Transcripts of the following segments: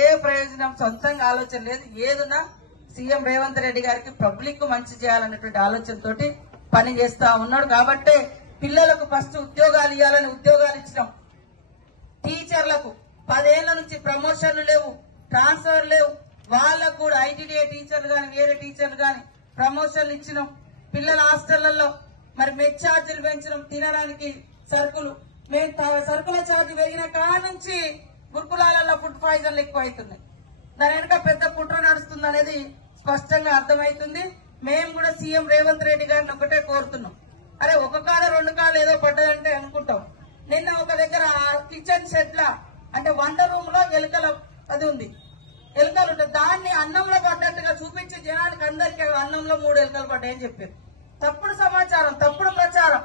ఏ ప్రయోజనం సొంతంగా ఆలోచన లేదు. ఏదున్నా సీఎం రేవంత్ రెడ్డి గారికి పబ్లిక్ మంచి చేయాలనేటువంటి ఆలోచనతోటి పని చేస్తా ఉన్నాడు. కాబట్టే పిల్లలకు ఫస్ట్ ఉద్యోగాలు ఇవ్వాలని ఉద్యోగాలు ఇచ్చినాం. టీచర్లకు 10 ఏళ్ల నుంచి ప్రమోషన్లు లేవు, ట్రాన్స్ఫర్ లేవు. వాళ్ళకు కూడా ఐటీడీఏ టీచర్లు గాని వేరే టీచర్లు గాని ప్రమోషన్లు ఇచ్చినాం. పిల్లల హాస్టళ్లలో మరి మెస్ ఛార్జీలు పెంచడం, తినడానికి సరుకులు, మేము సరుకుల ఛార్జీ పెరిగిన కాడ నుంచి గురుకులాలలో ఫుడ్ పాయిజన్లు ఎక్కువ అవుతున్నాయి. దాని వెనుక పెద్ద కుట్ర నడుస్తుంది అనేది స్పష్టంగా అర్థమవుతుంది. మేము కూడా సీఎం రేవంత్ రెడ్డి గారిని ఒకటే కోరుతున్నాం. అరే ఒక కాడ 2 కాళ్ళు ఏదో పడ్డదంటే అనుకుంటాం. నిన్న ఒక దగ్గర కిచెన్ షెడ్ లా అంటే వంట రూమ్ లో ఎలుకల అది ఉంది, ఎలుకలు ఉంటాయి. దాన్ని అన్నంలో పడ్డట్టుగా చూపించి జనానికి అందరికీ అన్నంలో 3 ఎలుకలు పడ్డాయని చెప్పారు. తప్పుడు సమాచారం, తప్పుడు ప్రచారం.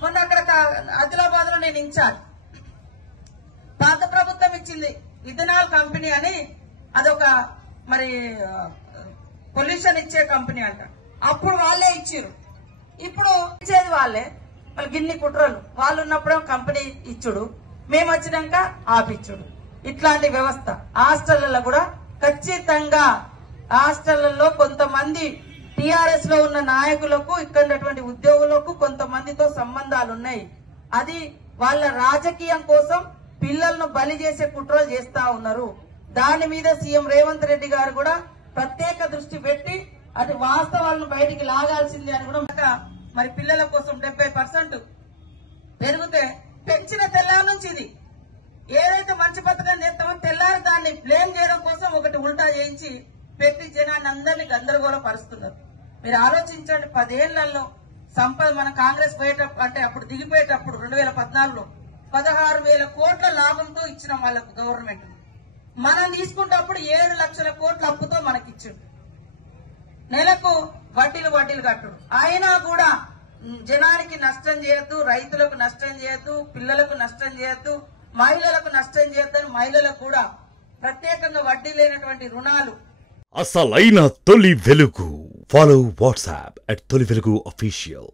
మొన్న అక్కడ ఆదిలాబాద్ లో నేను ఇన్ఛార్జ్, పాత ప్రభుత్వం ఇచ్చింది ఇథనాల్ కంపెనీ అని, అదొక మరి పొల్యూషన్ ఇచ్చే కంపెనీ అంట. అప్పుడు వాళ్ళే ఇచ్చారు, ఇప్పుడు ఇచ్చేది వాళ్ళే. వాళ్ళు గిన్ని కుట్రలు, వాళ్ళు ఉన్నప్పుడు కంపెనీ ఇచ్చుడు, మేము వచ్చినాక ఆపిచ్చుడు, ఇట్లాంటి వ్యవస్థ. హాస్టళ్లలో కూడా ఖచ్చితంగా హాస్టళ్లలో కొంతమంది టీఆర్ఎస్ లో ఉన్న నాయకులకు ఇక్కడ ఉద్యోగులకు కొంతమందితో సంబంధాలు ఉన్నాయి. అది వాళ్ళ రాజకీయం కోసం పిల్లలను బలి చేసే కుట్రలు చేస్తా ఉన్నారు. దాని మీద సీఎం రేవంత్ రెడ్డి గారు కూడా ప్రత్యేక దృష్టి పెట్టి అది వాస్తవాలను బయటికి లాగాల్సింది అని కూడా మరి పిల్లల కోసం 70% పెరిగితే పెంచిన తెల్లారి నుంచి ఇది ఏదైతే మంచి పథకం చేస్తామో తెల్లారి దాన్ని బ్లేమ్ చేయడం కోసం ఒకటి ఉల్టా చేయించి పెట్టి జనాన్ని అందరినీ గందరగోళ పరుస్తున్నారు. మీరు ఆలోచించండి, 10 ఏళ్లలో సంపద మన కాంగ్రెస్ పోయేటప్పుడు అంటే అప్పుడు దిగిపోయేటప్పుడు 2014లో 16,000 కోట్ల లాభంతో ఇచ్చినాం వాళ్ళకు గవర్నమెంట్. మనం తీసుకుంటప్పుడు 7 లక్షల కోట్ల అప్పుతో మనకిచ్చిండు. నెలకు వడ్డీలు కట్టుడు. అయినా కూడా జనానికి నష్టం చేయొద్దు, రైతులకు నష్టం చేయొద్దు, పిల్లలకు నష్టం చేయొద్దు, మహిళలకు నష్టం చేయొద్దని మహిళలకు కూడా ప్రత్యేకంగా వడ్డీ లేనటువంటి రుణాలు. అసలైన తొలి వెలుగు. ఫాలో వాట్సాప్ @తొలి వెలుగు official.